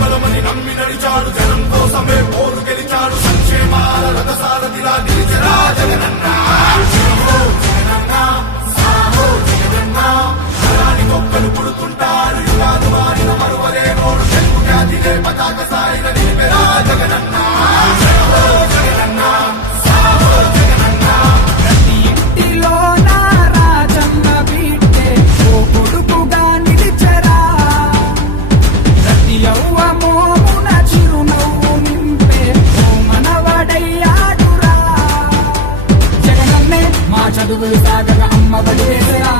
బలమని నమ్మి నడిచాడు, జనం కోసమే పోరు గెలిచాడు, సంక్షేమాల రథసారథిలా నిలిచెరా జగనన్న. సాహో జగనన్న, సాహో జగనన్న, జనాని గొప్పలు పుడుతుంటారు, యుగాలు మారిన మరువలేనోడు, తెలుగు జాతిలే పతాక సాయిన నిలిపెరా జగనన్న. సాహో జగనన్న, సాహో జగనన్న. ప్రతి ఇంటిలో నా రాజన్న బిడ్డే ఓ కొడుకుగా నిలిచెరా, ప్రతి యవ్వమోమున చిరునవ్వు నింపే ఓ మనవడయ్యాడురా. జగనన్నే మా చదువులు సాగగా అమ్మ బడి వేసరా,